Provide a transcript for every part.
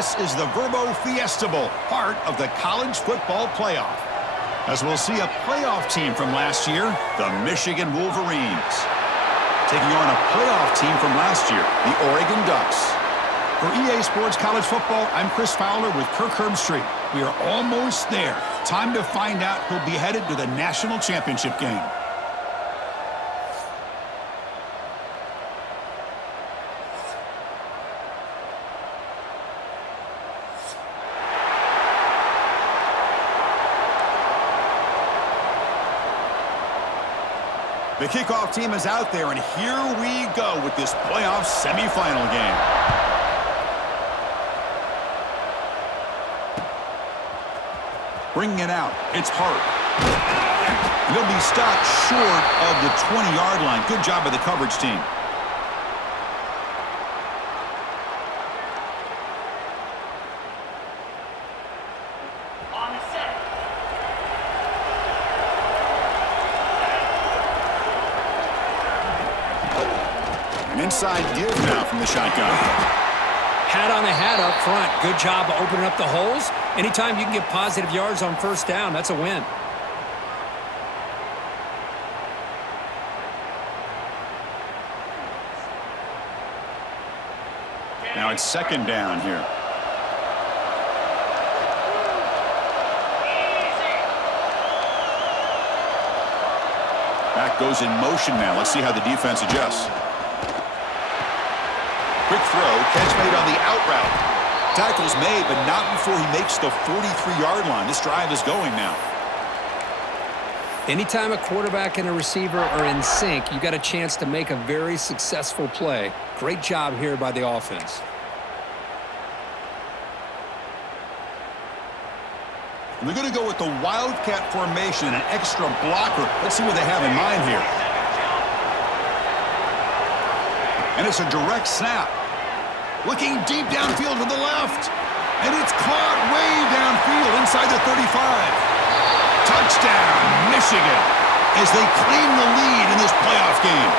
This is the Verbo Fiesta Bowl, part of the college football playoff. As we'll see a playoff team from last year, the Michigan Wolverines, taking on a playoff team from last year, the Oregon Ducks. For EA Sports College Football, I'm Chris Fowler with Kirk Herbstreit. We are almost there. Time to find out who'll be headed to the national championship game. The kickoff team is out there, and here we go with this playoff semifinal game. Bringing it out, it's Hart. And they'll be stopped short of the 20-yard line. Good job by the coverage team. Inside give now from the shotgun. Hat on a hat up front. Good job of opening up the holes. Anytime you can get positive yards on first down, that's a win. Now it's second down here. Back goes in motion now. Let's see how the defense adjusts. Quick throw, catch made on the out route. Tackle's made, but not before he makes the 43-yard line. This drive is going now. Anytime a quarterback and a receiver are in sync, you got a chance to make a very successful play. Great job here by the offense. And they're going to go with the Wildcat formation and an extra blocker. Let's see what they have in mind here. And it's a direct snap. Looking deep downfield to the left. And it's caught way downfield inside the 35. Touchdown, Michigan, as they claim the lead in this playoff game.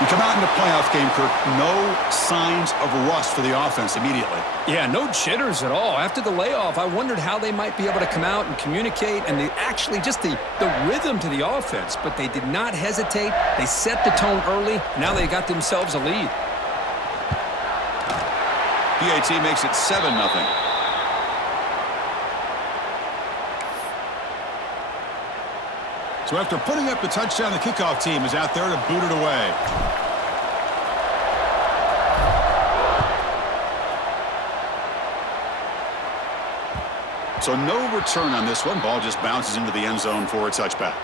We come out in the playoff game, Kirk, no signs of rust for the offense immediately. Yeah, no jitters at all. After the layoff, I wondered how they might be able to come out and communicate and actually just the rhythm to the offense. But they did not hesitate. They set the tone early. Now they got themselves a lead. PAT makes it 7-0. So after putting up the touchdown, the kickoff team is out there to boot it away. So no return on this one. Ball just bounces into the end zone for a touchback.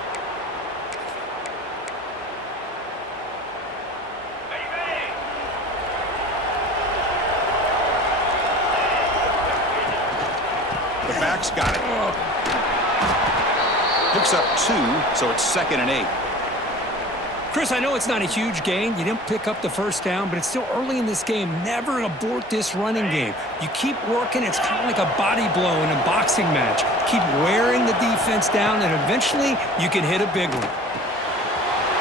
The back's got it. Picks up 2, so it's 2nd and 8. Chris, I know it's not a huge gain. You didn't pick up the first down, but it's still early in this game. Never abort this running game. You keep working. It's kind of like a body blow in a boxing match. Keep wearing the defense down, and eventually you can hit a big one.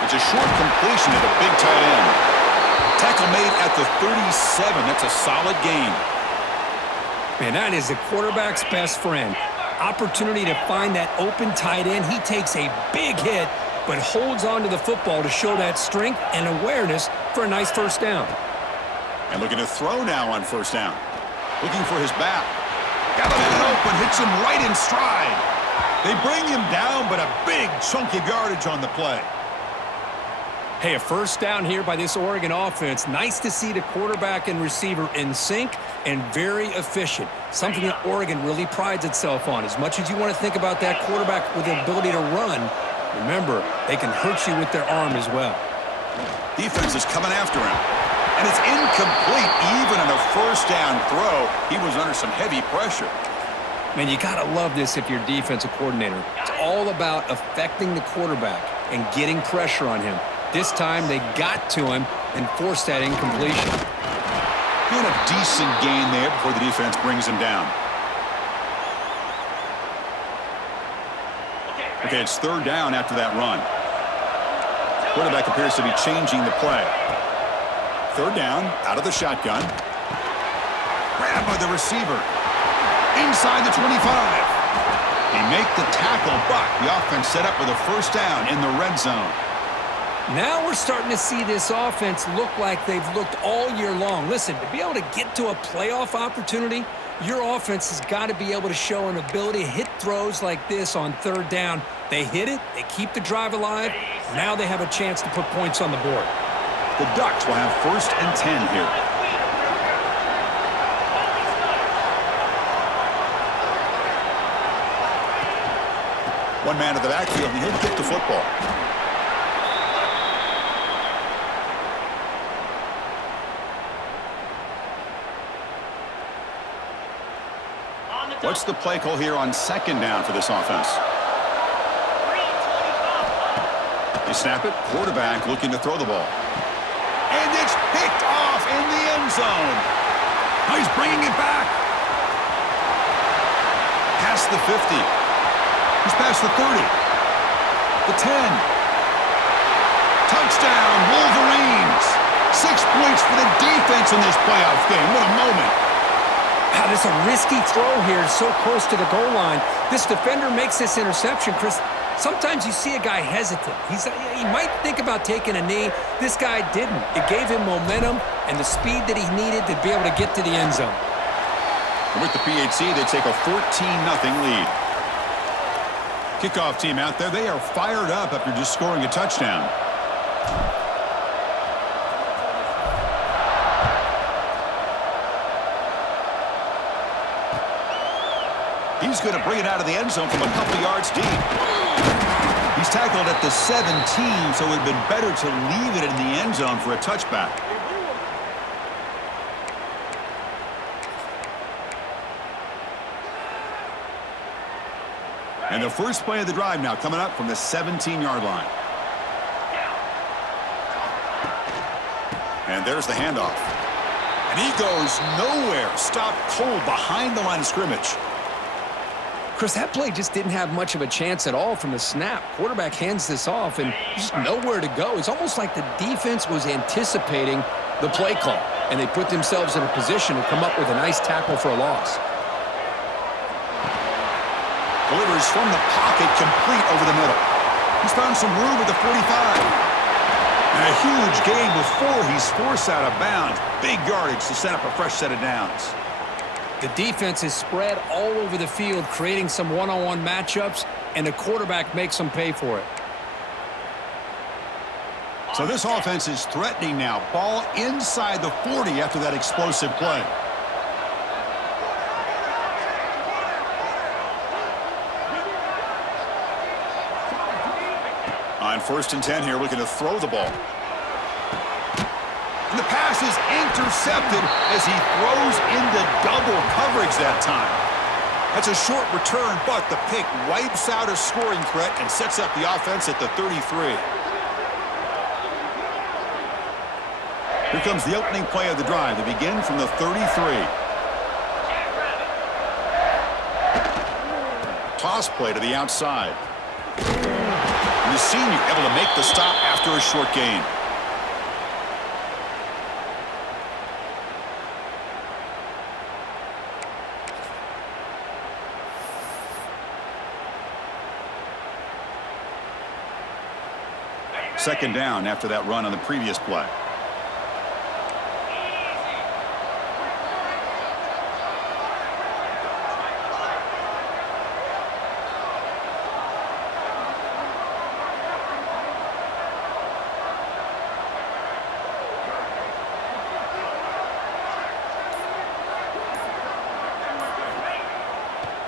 It's a short completion to the big tight end. Tackle made at the 37. That's a solid gain. Man, that is the quarterback's best friend. Opportunity to find that open tight end. He takes a big hit, but holds on to the football to show that strength and awareness for a nice first down. And looking to throw now on first down. Looking for his back. Got a little open, hits him right in stride. They bring him down, but a big chunk of yardage on the play. Hey, a first down here by this Oregon offense. Nice to see the quarterback and receiver in sync and very efficient. Something that Oregon really prides itself on. As much as you want to think about that quarterback with the ability to run, remember, they can hurt you with their arm as well. Defense is coming after him. And it's incomplete. Even on a first down throw, he was under some heavy pressure. Man, you got to love this if you're defensive coordinator. It's all about affecting the quarterback and getting pressure on him. This time, they got to him and forced that incompletion. Doing a decent gain there before the defense brings him down. Okay, it's 3rd down after that run. Quarterback appears to be changing the play. 3rd down, out of the shotgun. Grab a with the receiver. Inside the 25. They make the tackle, but the offense set up with a first down in the red zone. Now we're starting to see this offense look like they've looked all year long. Listen, to be able to get to a playoff opportunity, your offense has got to be able to show an ability to hit throws like this on third down. They hit it, they keep the drive alive. Now they have a chance to put points on the board. The Ducks will have first and 10 here. One man to the backfield, and he'll get the football. What's the play call here on second down for this offense? They snap it. Quarterback looking to throw the ball. And it's picked off in the end zone. Oh, he's bringing it back. Past the 50. He's past the 30. The 10. Touchdown, Wolverines. 6 points for the defense in this playoff game. What a moment. God, it's a risky throw here, so close to the goal line. This defender makes this interception, Chris. Sometimes you see a guy hesitant. He might think about taking a knee. This guy didn't. It gave him momentum and the speed that he needed to be able to get to the end zone. And with the PHC, they take a 14-0 lead. Kickoff team out there, they are fired up after just scoring a touchdown. He's going to bring it out of the end zone from a couple yards deep. He's tackled at the 17, so it would have been better to leave it in the end zone for a touchback. And the first play of the drive now coming up from the 17-yard line. And there's the handoff. And he goes nowhere. Stopped cold behind the line of scrimmage. Chris, that play just didn't have much of a chance at all from the snap. Quarterback hands this off and just nowhere to go. It's almost like the defense was anticipating the play call, and they put themselves in a position to come up with a nice tackle for a loss. Delivers from the pocket, complete over the middle. He's found some room at the 45. And a huge gain before he's forced out of bounds. Big yardage to set up a fresh set of downs. The defense is spread all over the field, creating some one-on-one matchups, and the quarterback makes them pay for it. So this offense is threatening now. Ball inside the 40 after that explosive play. On first and 10 here, looking to throw the ball. And the pass is intercepted as he throws into double coverage that time. That's a short return, but the pick wipes out a scoring threat and sets up the offense at the 33. Here comes the opening play of the drive. They begin from the 33. Toss play to the outside. And the senior able to make the stop after a short gain. Second down after that run on the previous play.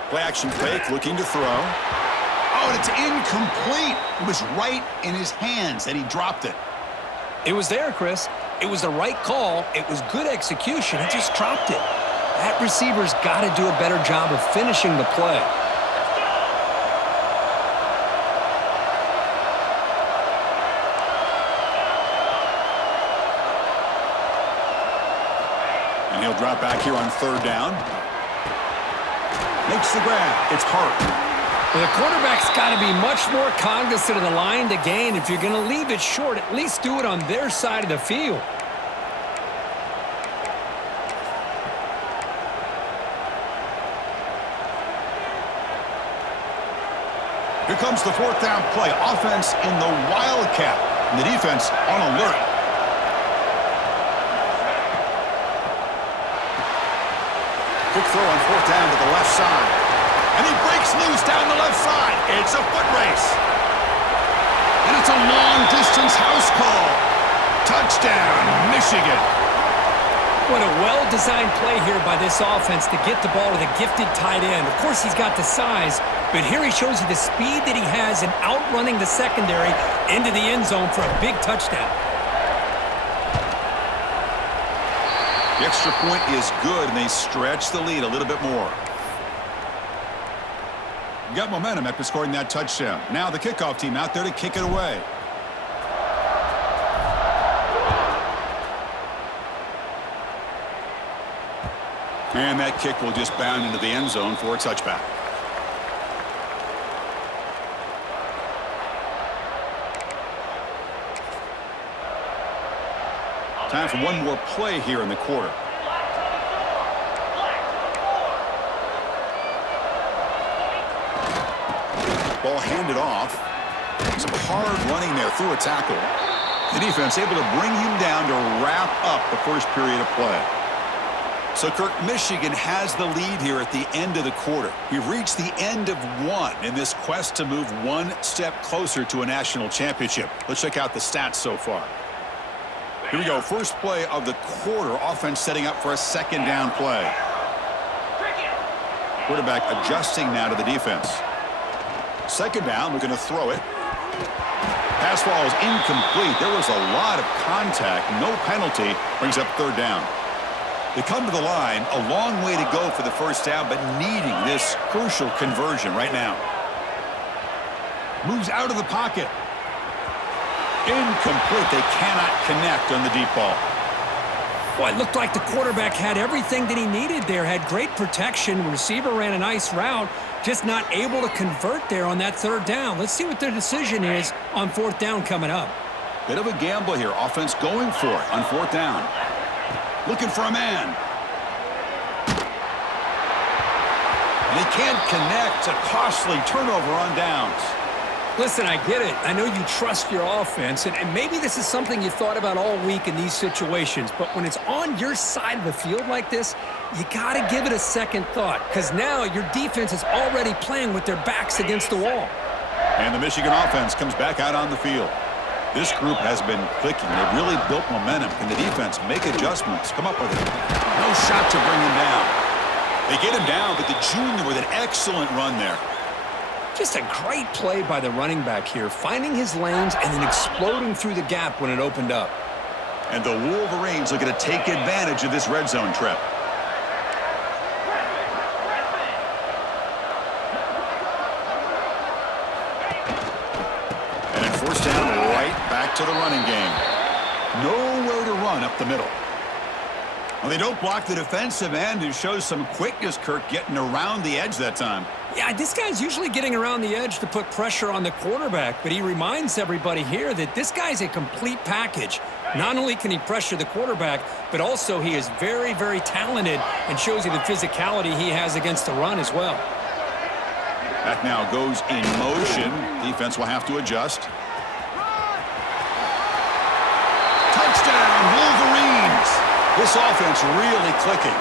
Play action fake, looking to throw. Oh, and it's incomplete. It was right in his hands, and he dropped it. It was there, Chris. It was the right call. It was good execution. He just dropped it. That receiver's got to do a better job of finishing the play. And he'll drop back here on third down. Makes the grab. It's Hart. Well, the quarterback's got to be much more cognizant of the line to gain. If you're going to leave it short, at least do it on their side of the field. Here comes the fourth down play. Offense in the Wildcat. And the defense on alert. Quick throw on fourth down to the left side. And he breaks loose down the left side. It's a foot race. And it's a long-distance house call. Touchdown, Michigan. What a well-designed play here by this offense to get the ball to the gifted tight end. Of course, he's got the size, but here he shows you the speed that he has in outrunning the secondary into the end zone for a big touchdown. The extra point is good, and they stretch the lead a little bit more. Got momentum after scoring that touchdown. Now the kickoff team out there to kick it away. And that kick will just bound into the end zone for a touchback. Time for one more play here in the quarter. Ball handed off. Some hard running there through a tackle. The defense able to bring him down to wrap up the first period of play. So, Kirk, Michigan has the lead here at the end of the quarter. We've reached the end of one in this quest to move one step closer to a national championship. Let's check out the stats so far. Here we go. First play of the quarter. Offense setting up for a second down play. Quarterback adjusting now to the defense. Second down, we're going to throw it. Pass ball is incomplete. There was a lot of contact. No penalty. Brings up third down. They come to the line, a long way to go for the first down, but needing this crucial conversion right now. Moves out of the pocket. Incomplete. They cannot connect on the deep ball. Well, it looked like the quarterback had everything that he needed there. Had great protection. Receiver ran a nice route. Just not able to convert there on that third down. Let's see what their decision is on fourth down coming up. Bit of a gamble here. Offense going for it on fourth down. Looking for a man. And he can't connect. A costly turnover on downs. Listen, I get it. I know you trust your offense, and maybe this is something you thought about all week in these situations, but when it's on your side of the field like this, you got to give it a second thought, because now your defense is already playing with their backs against the wall. And the Michigan offense comes back out on the field. This group has been clicking. They've really built momentum. Can the defense make adjustments? Come up with it. No shot to bring him down. They get him down, but the junior with an excellent run there. Just a great play by the running back here, finding his lanes and then exploding through the gap when it opened up. And the Wolverines looking to take advantage of this red zone trip. And it forced down right back to the running game. Nowhere to run up the middle. Well, they don't block the defensive end, who shows some quickness, Kirk, getting around the edge that time. Yeah, this guy's usually getting around the edge to put pressure on the quarterback, but he reminds everybody here that this guy's a complete package. Not only can he pressure the quarterback, but also he is very, very talented and shows you the physicality he has against the run as well. Back now goes in motion. Defense will have to adjust. Touchdown, Wolverines! This offense really clicking.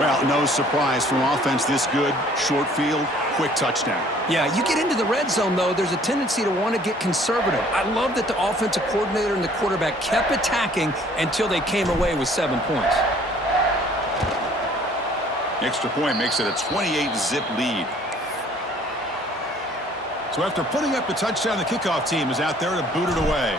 Well, no surprise from offense this good. Short field, quick touchdown. Yeah, you get into the red zone, though, there's a tendency to want to get conservative. I love that the offensive coordinator and the quarterback kept attacking until they came away with 7 points. Extra point makes it a 28-zip lead. So after putting up the touchdown, the kickoff team is out there to boot it away.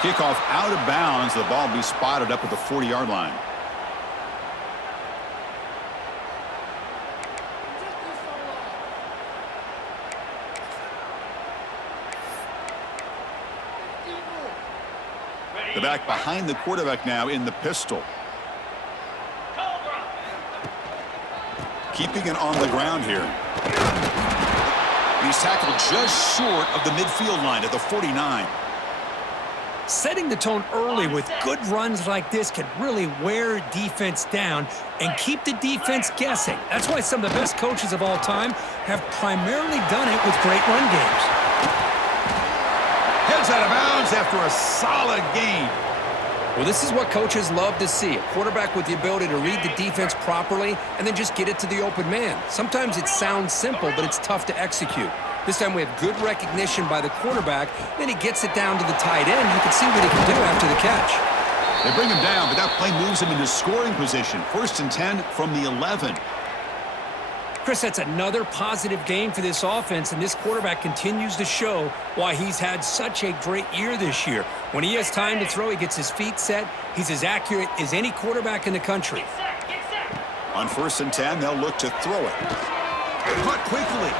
Kickoff out of bounds. The ball will be spotted up at the 40-yard line. The back behind the quarterback now in the pistol. Keeping it on the ground here. And he's tackled just short of the midfield line at the 49. Setting the tone early with good runs like this can really wear defense down and keep the defense guessing. That's why some of the best coaches of all time have primarily done it with great run games. Heads out of bounds after a solid gain. Well, this is what coaches love to see. A quarterback with the ability to read the defense properly and then just get it to the open man. Sometimes it sounds simple, but it's tough to execute. This time we have good recognition by the quarterback. Then he gets it down to the tight end. You can see what he can do after the catch. They bring him down, but that play moves him into scoring position. 1st and 10 from the 11. Chris, that's another positive game for this offense, and this quarterback continues to show why he's had such a great year this year. When he has time to throw, he gets his feet set. He's as accurate as any quarterback in the country. On 1st and 10, they'll look to throw it. Caught quickly.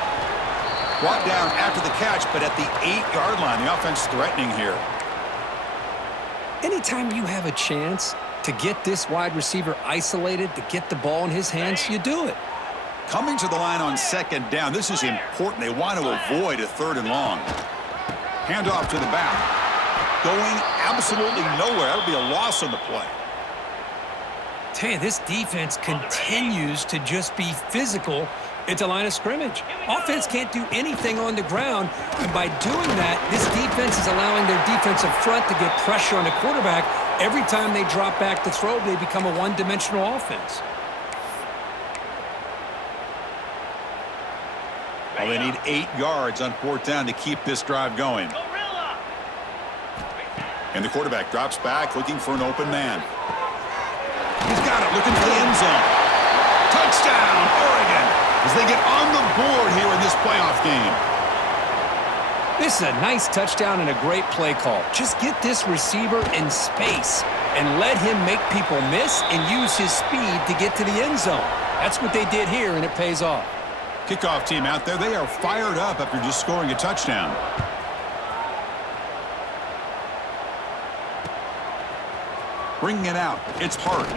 Brought down after the catch, but at the 8-yard line. The offense threatening here. Anytime you have a chance to get this wide receiver isolated, to get the ball in his hands, you do it. Coming to the line on 2nd down. This is important. They want to avoid a 3rd and long. Handoff to the back. Going absolutely nowhere. That'll be a loss on the play. Tell you, this defense continues to just be physical at the line of scrimmage. Offense can't do anything on the ground, and by doing that, this defense is allowing their defensive front to get pressure on the quarterback. Every time they drop back to throw, they become a one-dimensional offense. Well, they need 8 yards on 4th down to keep this drive going. And the quarterback drops back, looking for an open man. He's got it, looking for the end zone. Touchdown, Oregon, as they get on the board here in this playoff game. This is a nice touchdown and a great play call. Just get this receiver in space and let him make people miss and use his speed to get to the end zone. That's what they did here, and it pays off. Kickoff team out there, they are fired up after just scoring a touchdown. Bringing it out, it's Hart.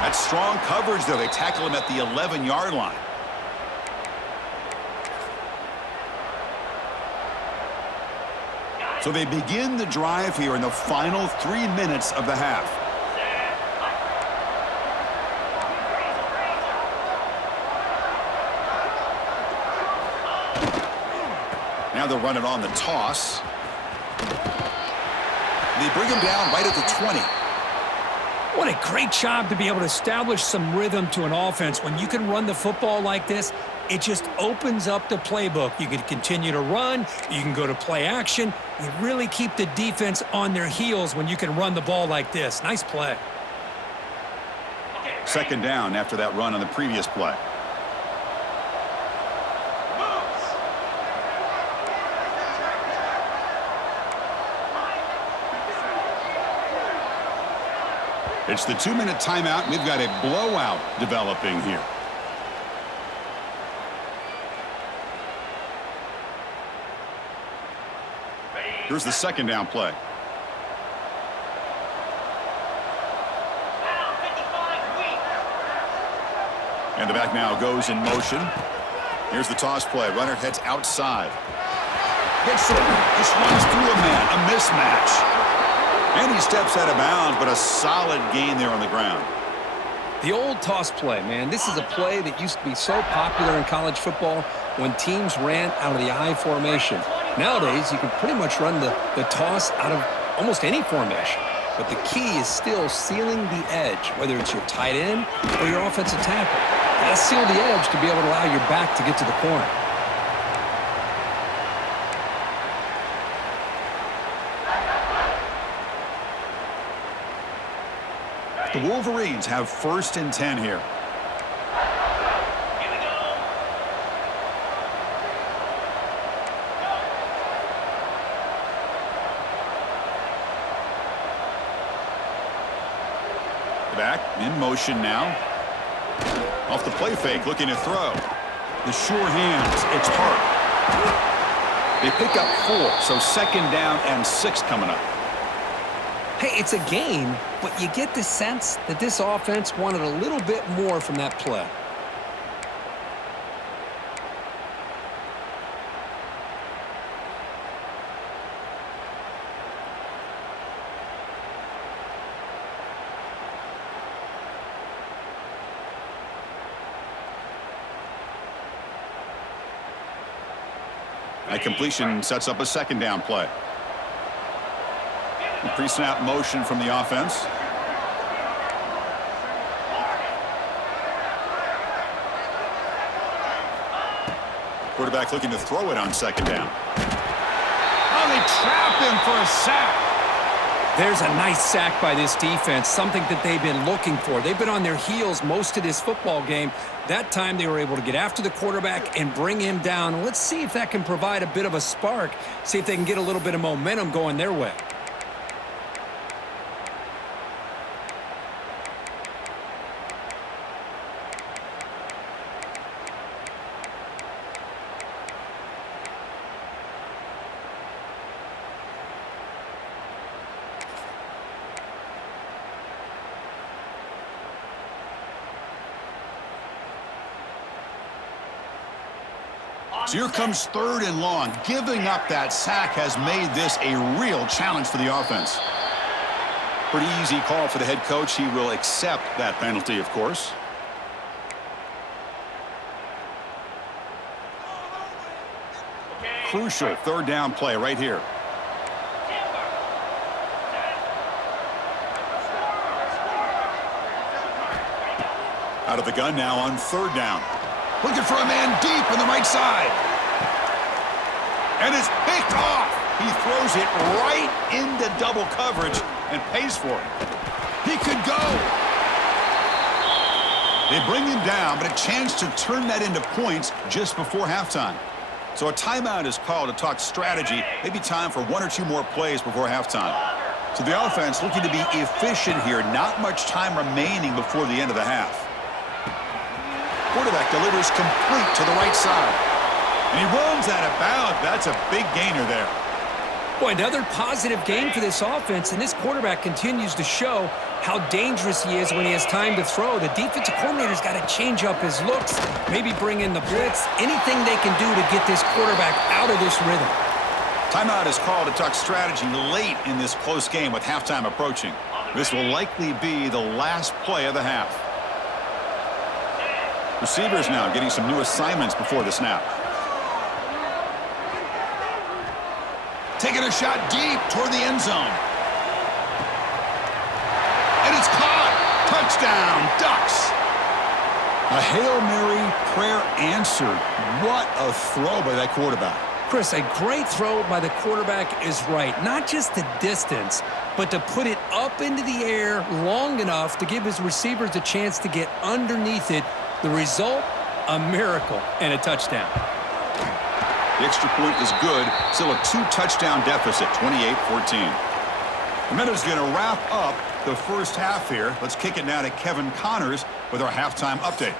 That's strong coverage, though. They tackle him at the 11-yard line. So they begin the drive here in the final 3 minutes of the half. Now they'll run it on the toss. They bring him down right at the 20. What a great job to be able to establish some rhythm to an offense. When you can run the football like this, it just opens up the playbook. You can continue to run. You can go to play action. You really keep the defense on their heels when you can run the ball like this. Nice play. 2nd down after that run on the previous play. It's the 2-minute timeout. We've got a blowout developing here. Here's the 2nd down play. And the back now goes in motion. Here's the toss play. Runner heads outside. Hits it. Just runs through a man. A mismatch. And he steps out of bounds, but a solid gain there on the ground. The old toss play, man. This is a play that used to be so popular in college football when teams ran out of the I formation. Nowadays, you can pretty much run the toss out of almost any formation. But the key is still sealing the edge, whether it's your tight end or your offensive tackle. Got to seal the edge to be able to allow your back to get to the corner. The Wolverines have 1st and 10 here. Back in motion now. Off the play fake, looking to throw. The sure hands, it's Hart. They pick up 4, so 2nd down and 6 coming up. Hey, it's a game, but you get the sense that this offense wanted a little bit more from that play. That completion sets up a second down play. Pre-snap motion from the offense. Quarterback looking to throw it on second down. Oh, they trap him for a sack. There's a nice sack by this defense, something that they've been looking for. They've been on their heels most of this football game. That time they were able to get after the quarterback and bring him down. Let's see if that can provide a bit of a spark, see if they can get a little bit of momentum going their way. So here comes 3rd and long. Giving up that sack has made this a real challenge for the offense. Pretty easy call for the head coach. He will accept that penalty, of course. Crucial 3rd down play right here. Out of the gun now on 3rd down. Looking for a man deep on the right side. And it's picked off. He throws it right into double coverage and pays for it. He could go. They bring him down, but a chance to turn that into points just before halftime. So a timeout is called to talk strategy. Maybe time for 1 or 2 more plays before halftime. So the offense looking to be efficient here. Not much time remaining before the end of the half. Quarterback delivers complete to the right side. And he runs out of bounds. That's a big gainer there. Boy, another positive game for this offense, and this quarterback continues to show how dangerous he is when he has time to throw. The defensive coordinator's got to change up his looks, maybe bring in the blitz, anything they can do to get this quarterback out of this rhythm. Timeout is called to talk strategy late in this close game with halftime approaching. This will likely be the last play of the half. Receivers now getting some new assignments before the snap. Taking a shot deep toward the end zone. And it's caught. Touchdown, Ducks. A Hail Mary prayer answered. What a throw by that quarterback. Chris, a great throw by the quarterback is right. Not just the distance, but to put it up into the air long enough to give his receivers a chance to get underneath it. The result, a miracle and a touchdown. The extra point is good. Still a 2-touchdown deficit, 28-14. The Meadows going to wrap up the first half here. Let's kick it now to Kevin Connors with our halftime update.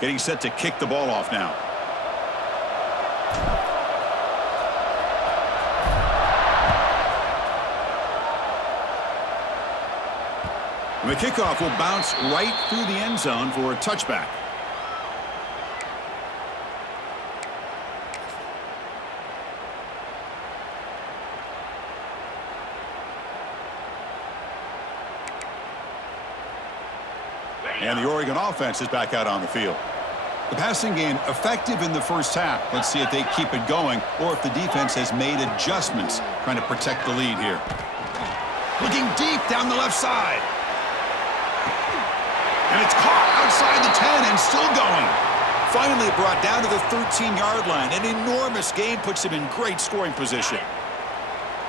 Getting set to kick the ball off now. And the kickoff will bounce right through the end zone for a touchback. And the Oregon offense is back out on the field. The passing game effective in the first half. Let's see if they keep it going or if the defense has made adjustments trying to protect the lead here. Looking deep down the left side. And it's caught outside the 10 and still going. Finally brought down to the 13-yard line. An enormous gain puts him in great scoring position.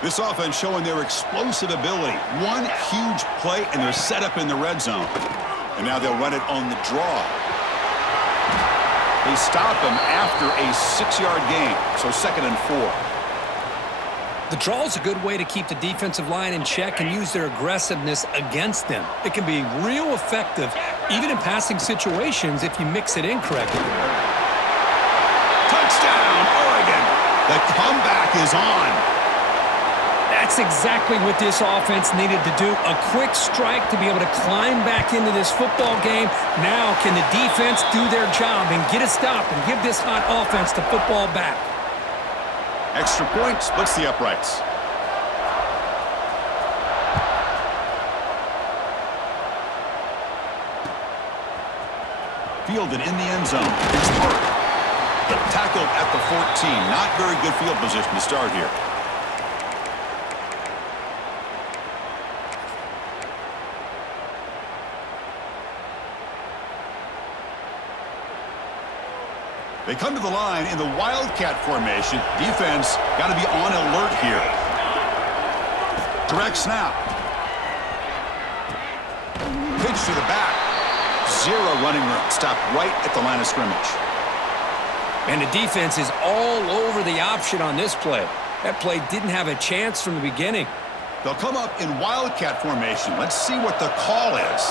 This offense showing their explosive ability. One huge play and they're set up in the red zone. And now they'll run it on the draw. They stop him after a 6-yard gain. So 2nd and 4. The draw is a good way to keep the defensive line in check and use their aggressiveness against them. It can be real effective, even in passing situations, if you mix it in correctly. Touchdown, Oregon! The comeback is on. That's exactly what this offense needed to do. A quick strike to be able to climb back into this football game. Now can the defense do their job and get a stop and give this hot offense the football back? Extra point splits the uprights. Fielded in the end zone. It's Hart. Tackled at the 14. Not very good field position to start here. They come to the line in the Wildcat formation. Defense got to be on alert here. Direct snap. Pitch to the back. Zero running room. Stopped right at the line of scrimmage. And the defense is all over the option on this play. That play didn't have a chance from the beginning. They'll come up in Wildcat formation. Let's see what the call is.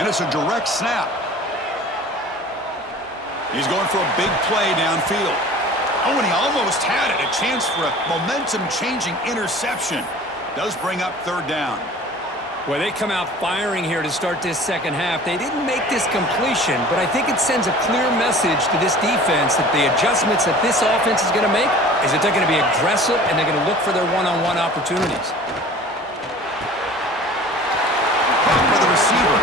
And it's a direct snap. He's going for a big play downfield. Oh, and he almost had it. A chance for a momentum-changing interception. Does bring up third down. Well, they come out firing here to start this second half. They didn't make this completion, but I think it sends a clear message to this defense that the adjustments that this offense is going to make is that they're going to be aggressive and they're going to look for their one-on-one opportunities. For the receiver.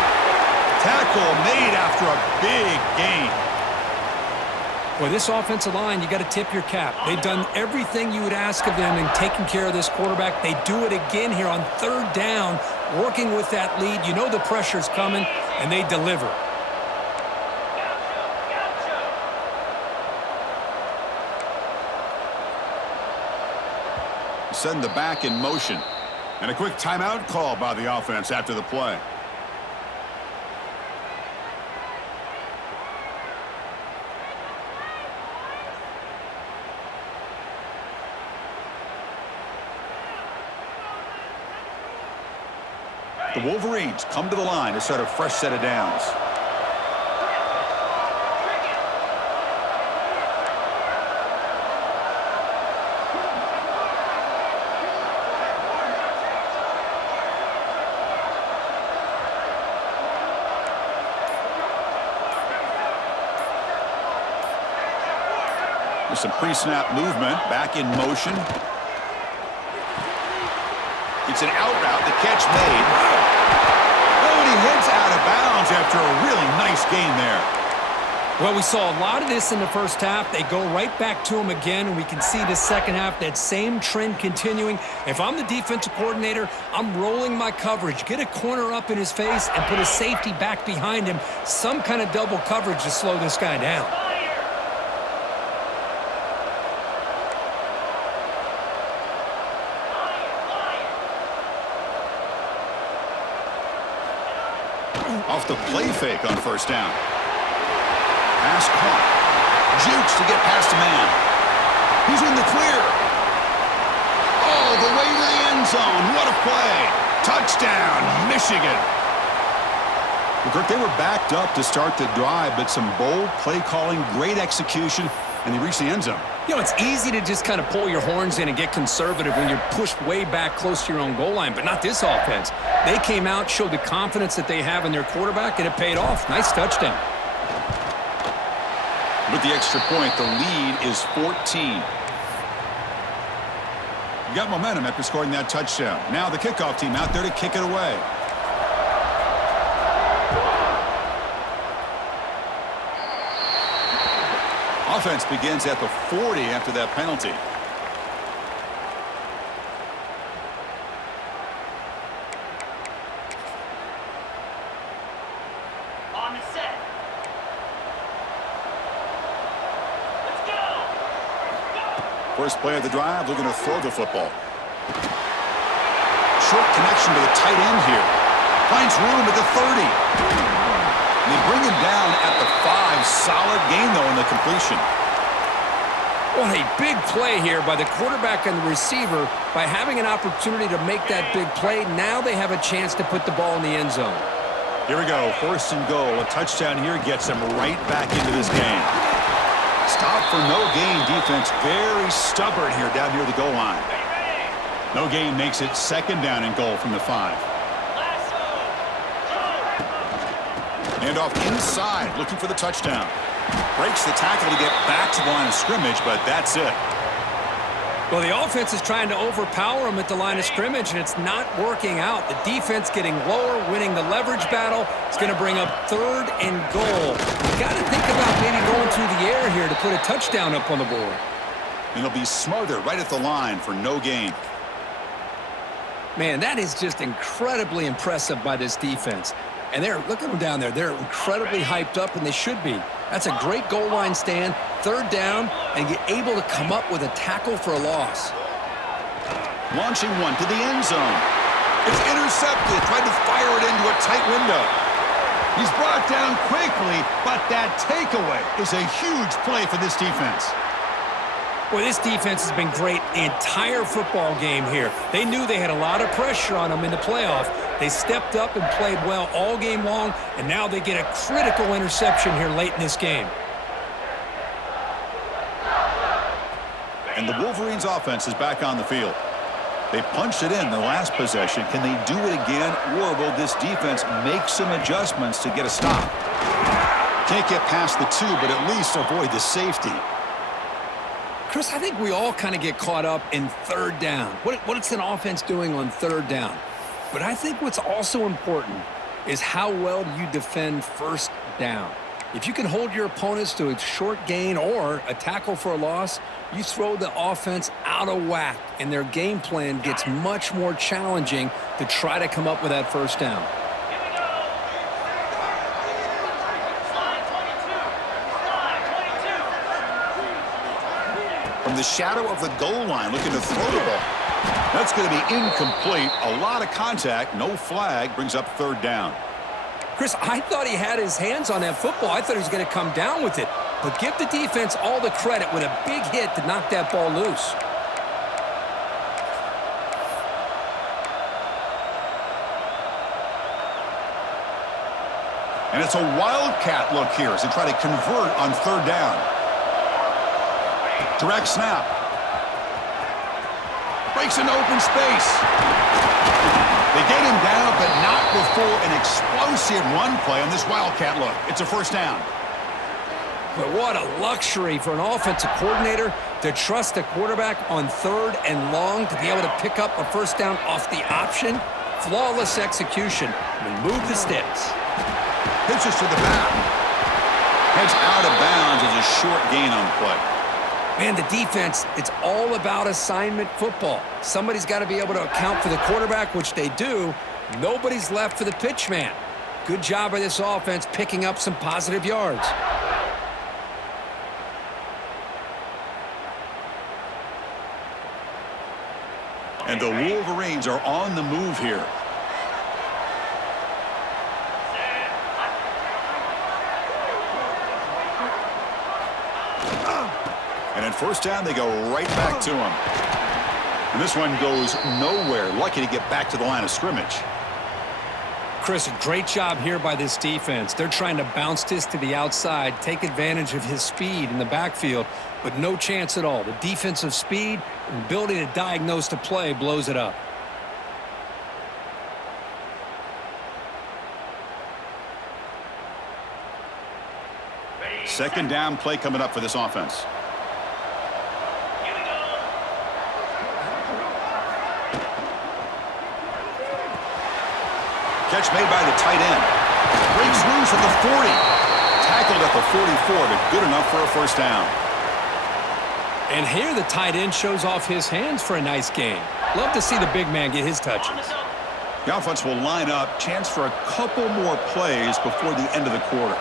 Tackle made after a big gain. Well, this offensive line, you got to tip your cap. They've done everything you would ask of them in taking care of this quarterback. They do it again here on third down, working with that lead. You know the pressure's coming, and they deliver. Send the back in motion. And a quick timeout call by the offense after the play. The Wolverines come to the line to start a fresh set of downs. There's some pre-snap movement, back in motion. It's an out route, the catch made. Oh, and he heads out of bounds after a really nice gain there. Well, we saw a lot of this in the first half. They go right back to him again, and we can see the second half, that same trend continuing. If I'm the defensive coordinator, I'm rolling my coverage. Get a corner up in his face and put a safety back behind him. Some kind of double coverage to slow this guy down. Off the play fake on first down. Pass caught. Jukes to get past a man. He's in the clear. All the way to the end zone. What a play. Touchdown, Michigan. Well, Kirk, they were backed up to start the drive, but some bold play calling, great execution, and they reached the end zone. You know, it's easy to just kind of pull your horns in and get conservative when you're pushed way back close to your own goal line, but not this offense. They came out, showed the confidence that they have in their quarterback, and it paid off. Nice touchdown. With the extra point, the lead is 14. You got momentum after scoring that touchdown. Now the kickoff team out there to kick it away. Offense begins at the 40 after that penalty. On the set. Let's go. First play of the drive, looking to throw the football. Short connection to the tight end here. Finds room at the 30. They bring him down at the 5. Solid gain, though, in the completion. What a big play here by the quarterback and the receiver. By having an opportunity to make that big play, now they have a chance to put the ball in the end zone. Here we go, first and goal. A touchdown here gets them right back into this game. Stop for no gain defense. Very stubborn here down near the goal line. No gain makes it second down and goal from the 5. And off inside, looking for the touchdown. Breaks the tackle to get back to the line of scrimmage, but that's it. Well, the offense is trying to overpower them at the line of scrimmage, and it's not working out. The defense getting lower, winning the leverage battle. It's going to bring up 3rd and goal. You got to think about maybe going through the air here to put a touchdown up on the board. And he'll be smothered right at the line for no gain. Man, that is just incredibly impressive by this defense. And look at them down there. They're incredibly hyped up, and they should be. That's a great goal line stand, 3rd down, and get able to come up with a tackle for a loss. Launching one to the end zone. It's intercepted, tried to fire it into a tight window. He's brought down quickly, but that takeaway is a huge play for this defense. Boy, this defense has been great the entire football game here. They knew they had a lot of pressure on them in the playoff. They stepped up and played well all game long, and now they get a critical interception here late in this game. And the Wolverines' offense is back on the field. They punched it in the last possession. Can they do it again, or will this defense make some adjustments to get a stop? Can't get past the 2, but at least avoid the safety. Chris, I think we all kind of get caught up in 3rd down. What's an offense doing on 3rd down? But I think what's also important is how well do you defend 1st down. If you can hold your opponents to a short gain or a tackle for a loss, you throw the offense out of whack, and their game plan gets much more challenging to try to come up with that 1st down. From the shadow of the goal line, looking to throw the ball. That's going to be incomplete. A lot of contact, no flag, brings up 3rd down. Chris, I thought he had his hands on that football. I thought he was going to come down with it. But give the defense all the credit with a big hit to knock that ball loose. And it's a wildcat look here as they try to convert on 3rd down. Direct snap. Breaks into open space. They get him down, but not before an explosive run play on this wildcat look. It's a 1st down. But what a luxury for an offensive coordinator to trust the quarterback on 3rd and long to be able to pick up a 1st down off the option. Flawless execution. Remove the sticks. Pitches to the back. Heads out of bounds as a short gain on the play. Man, the defense, it's all about assignment football. Somebody's got to be able to account for the quarterback, which they do. Nobody's left for the pitch man. Good job by this offense picking up some positive yards. And the Wolverines are on the move here. And at 1st down, they go right back to him. And this one goes nowhere. Lucky to get back to the line of scrimmage. Chris, a great job here by this defense. They're trying to bounce this to the outside, take advantage of his speed in the backfield, but no chance at all. The defensive speed and ability to diagnose the play blows it up. Second down play coming up for this offense. Catch made by the tight end. Breaks loose at the 40. Tackled at the 44, but good enough for a 1st down. And here the tight end shows off his hands for a nice gain. Love to see the big man get his touches. The offense will line up. Chance for a couple more plays before the end of the quarter.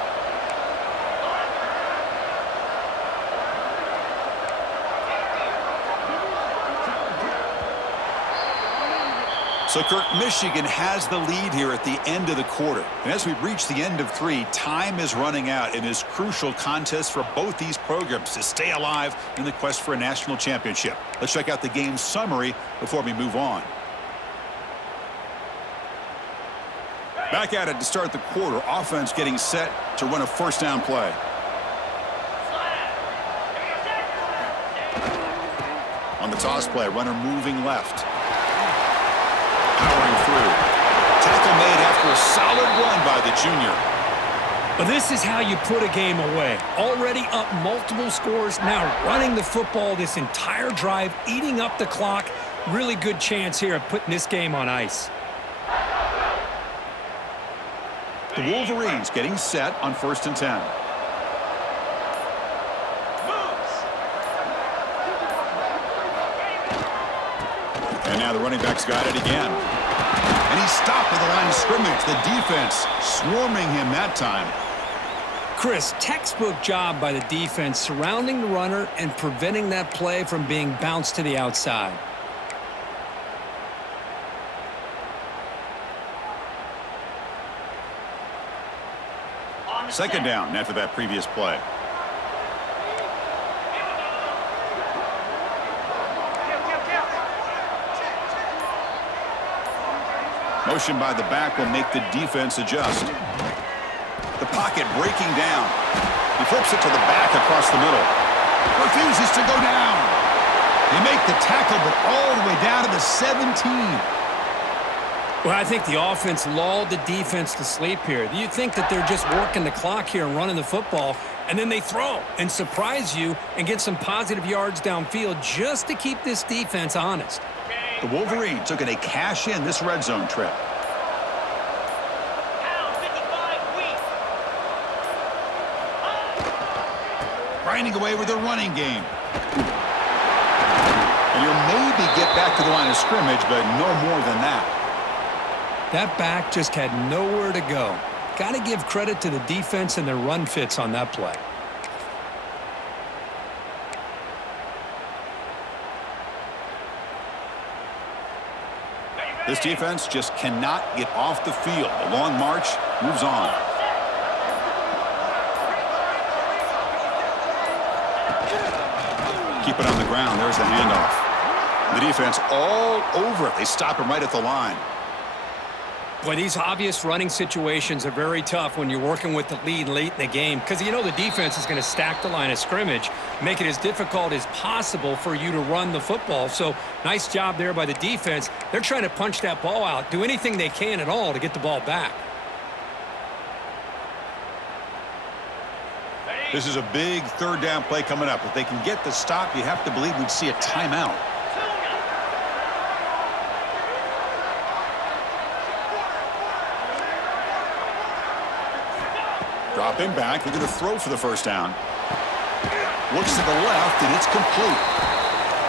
So, Kirk, Michigan has the lead here at the end of the quarter. And as we reach the end of 3, time is running out in this crucial contest for both these programs to stay alive in the quest for a national championship. Let's check out the game summary before we move on. Back at it to start the quarter. Offense getting set to run a 1st down play. On the toss play, runner moving left. Powering through. Tackle made after a solid run by the junior. But this is how you put a game away. Already up multiple scores, now running the football this entire drive, eating up the clock. Really good chance here of putting this game on ice. The Wolverines getting set on 1st and 10. And now the running back's got it again. And he's stopped at the line of scrimmage. The defense swarming him that time. Chris, textbook job by the defense surrounding the runner and preventing that play from being bounced to the outside. Second down after that previous play. Motion by the back will make the defense adjust. The pocket breaking down. He flips it to the back across the middle. Refuses to go down. They make the tackle, but all the way down to the 17. Well, I think the offense lulled the defense to sleep here. You think that they're just working the clock here and running the football, and then they throw and surprise you and get some positive yards downfield just to keep this defense honest. The Wolverines looking to cash in this red zone trip. Grinding away with their running game. And you'll maybe get back to the line of scrimmage, but no more than that. That back just had nowhere to go. Got to give credit to the defense and their run fits on that play. This defense just cannot get off the field. The long march moves on. Keep it on the ground. There's the handoff. The defense all over it. They stop him right at the line. Boy, these obvious running situations are very tough when you're working with the lead late in the game because you know the defense is going to stack the line of scrimmage, make it as difficult as possible for you to run the football. So nice job there by the defense. They're trying to punch that ball out, do anything they can at all to get the ball back. This is a big third down play coming up. If they can get the stop, you have to believe we'd see a timeout. Dropping back, looking to throw for the first down. Looks to the left, and it's complete.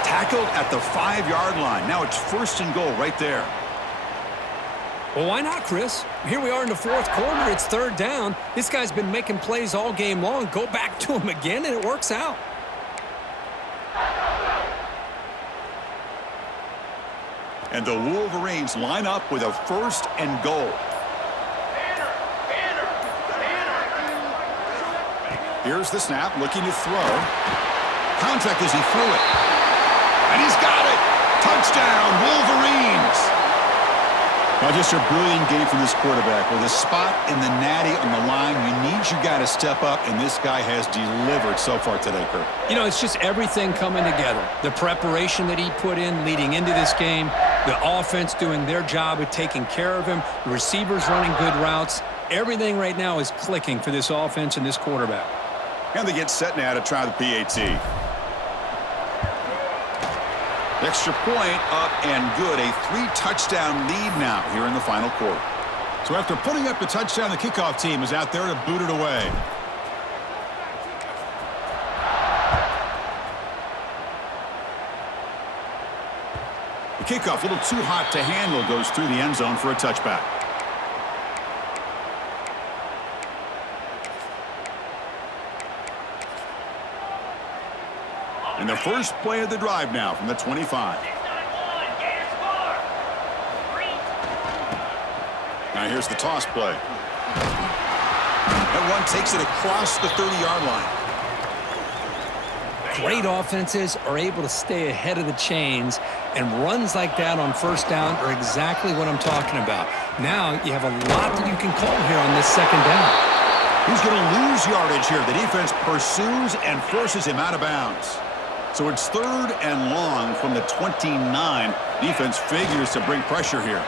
Tackled at the 5-yard line. Now it's 1st and goal right there. Well, why not, Chris? Here we are in the 4th quarter. It's 3rd down. This guy's been making plays all game long. Go back to him again, and it works out. And the Wolverines line up with a 1st and goal. Here's the snap, looking to throw. Contact as he threw it. And he's got it! Touchdown, Wolverines! Well, just a brilliant game from this quarterback. With a spot in the natty on the line, you need your guy to step up, and this guy has delivered so far today, Kurt. You know, it's just everything coming together. The preparation that he put in leading into this game, the offense doing their job of taking care of him, the receivers running good routes. Everything right now is clicking for this offense and this quarterback. And they get set now to try the PAT. Extra point up and good. A 3-touchdown lead now here in the final quarter. So after putting up the touchdown, the kickoff team is out there to boot it away. The kickoff, a little too hot to handle, goes through the end zone for a touchback. And the first play of the drive now from the 25. Now here's the toss play. That one takes it across the 30-yard line. Great offenses are able to stay ahead of the chains, and runs like that on 1st down are exactly what I'm talking about. Now you have a lot that you can call here on this 2nd down. Who's going to lose yardage here? The defense pursues and forces him out of bounds. So it's 3rd and long from the 29. Defense figures to bring pressure here.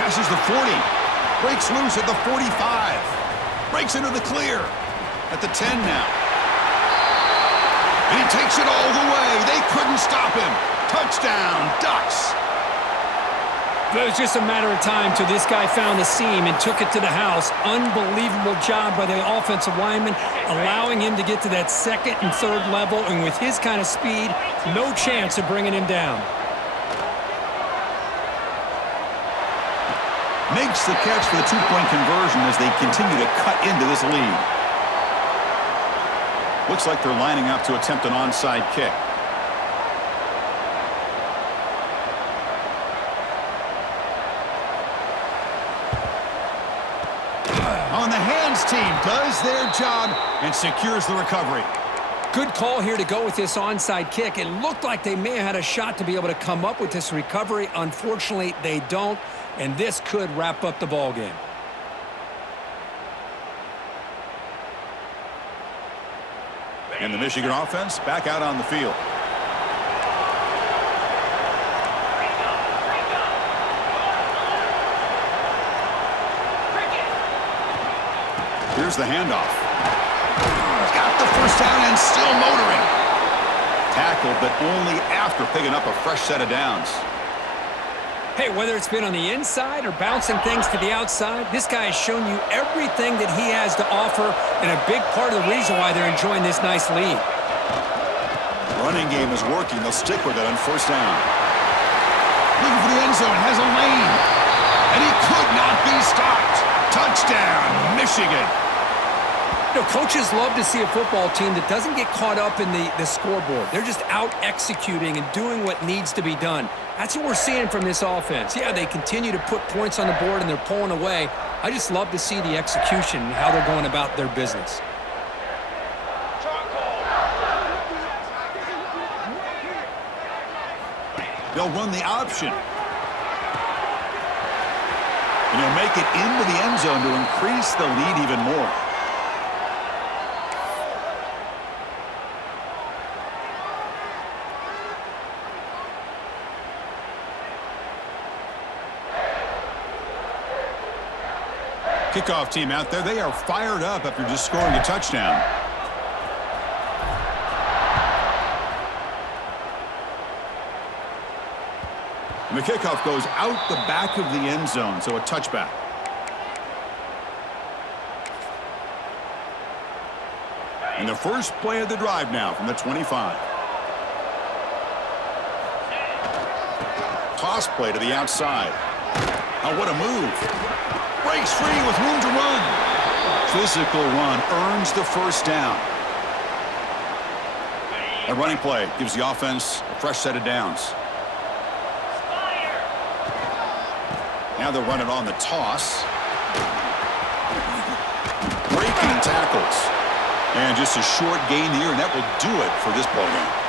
Passes the 40. Breaks loose at the 45. Breaks into the clear at the 10 now. And he takes it all the way. They couldn't stop him. Touchdown, Ducks. It was just a matter of time till this guy found the seam and took it to the house. Unbelievable job by the offensive lineman, allowing him to get to that second and third level. And with his kind of speed, no chance of bringing him down. Makes the catch for the two-point conversion as they continue to cut into this lead. Looks like they're lining up to attempt an onside kick. On the hands team does their job and secures the recovery. Good call here to go with this onside kick. It looked like they may have had a shot to be able to come up with this recovery. Unfortunately, they don't, and this could wrap up the ball game. And the Michigan offense back out on the field. Here's the handoff. Got the first down and still motoring. Tackled, but only after picking up a fresh set of downs. Hey, whether it's been on the inside or bouncing things to the outside, this guy has shown you everything that he has to offer, and a big part of the reason why they're enjoying this nice lead. Running game is working. They'll stick with it on first down. Looking for the end zone. Has a lane. And he could not be stopped. Touchdown, Michigan. You know, coaches love to see a football team that doesn't get caught up in the scoreboard. They're just out executing and doing what needs to be done. That's what we're seeing from this offense. Yeah, they continue to put points on the board and they're pulling away. I just love to see the execution and how they're going about their business. They'll run the option. And he'll make it into the end zone to increase the lead even more. Kickoff team out there, they are fired up after just scoring a touchdown. And the kickoff goes out the back of the end zone, so a touchback. And the first play of the drive now from the 25. Toss play to the outside. Oh, what a move. Breaks free with room to run. Physical run earns the first down. A running play gives the offense a fresh set of downs. Now they'll run it on the toss. Breaking tackles. And just a short gain here, and that will do it for this ballgame.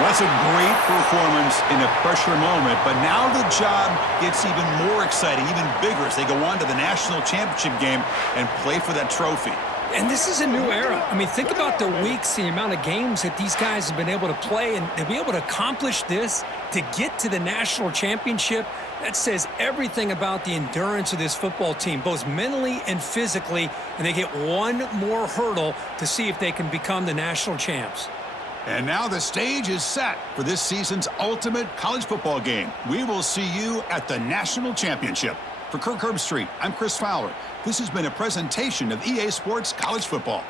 Well, that's a great performance in a pressure moment, but now the job gets even more exciting, even bigger as they go on to the national championship game and play for that trophy. And this is a new era. I mean, think about the weeks, the amount of games that these guys have been able to play, and to be able to accomplish this, to get to the national championship, that says everything about the endurance of this football team, both mentally and physically, and they get one more hurdle to see if they can become the national champs. And now the stage is set for this season's ultimate college football game. We will see you at the national championship. For Kirk Herbstreit, I'm Chris Fowler. This has been a presentation of EA Sports College Football.